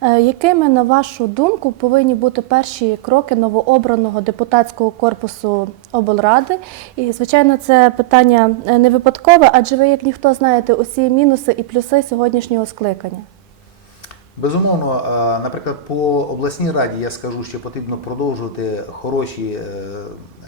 Е, Якими, на вашу думку, повинні бути перші кроки новообраного депутатського корпусу облради? І, звичайно, це питання е, не випадкове, адже ви, як ніхто, знаєте усі мінуси і плюси сьогоднішнього скликання. Безумовно, наприклад, по обласній раді я скажу, що потрібно продовжувати хороші е,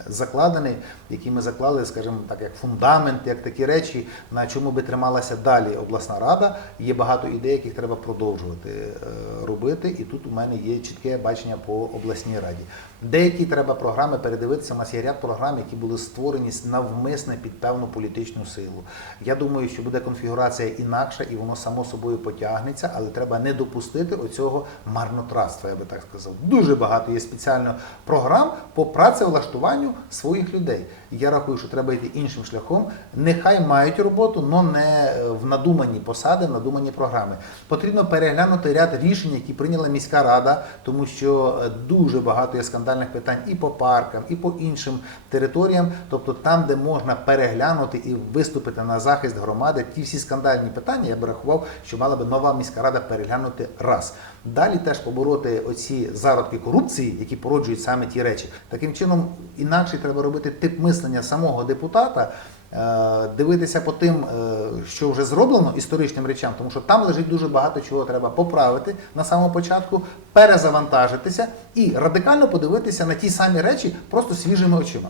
закладини, які ми заклали, скажімо так, як фундамент, як такі речі, на чому би трималася далі обласна рада. Є багато ідей, яких треба продовжувати е, робити. І тут у мене є чітке бачення по обласній раді. Деякі треба програми передивитися. У нас є ряд програм, які були створені навмисне під певну політичну силу. Я думаю, що буде конфігурація інакша, і воно само собою потягнеться, але треба не допустити оцього марнотратства, я би так сказав. Дуже багато є спеціально програм по працевлаштуванню своїх людей. Я рахую, що треба йти іншим шляхом. Нехай мають роботу, але не е, в надумані посади, в надумані програми. Потрібно переглянути ряд рішень, які прийняла міська рада, тому що е, дуже багато є скандальних питань і по паркам, і по іншим територіям. Тобто там, де можна переглянути і виступити на захист громади, ті всі скандальні питання, я би рахував, що мала би нова міська рада переглянути раз. Далі теж побороти оці зародки корупції, які породжують саме ті речі. Таким чином, інакше треба робити тип мислення самого депутата. Е, Дивитися по тим, е, що вже зроблено історичним речам, тому що там лежить дуже багато чого треба поправити на самому початку, перезавантажитися і радикально подивитися на ті самі речі просто свіжими очима.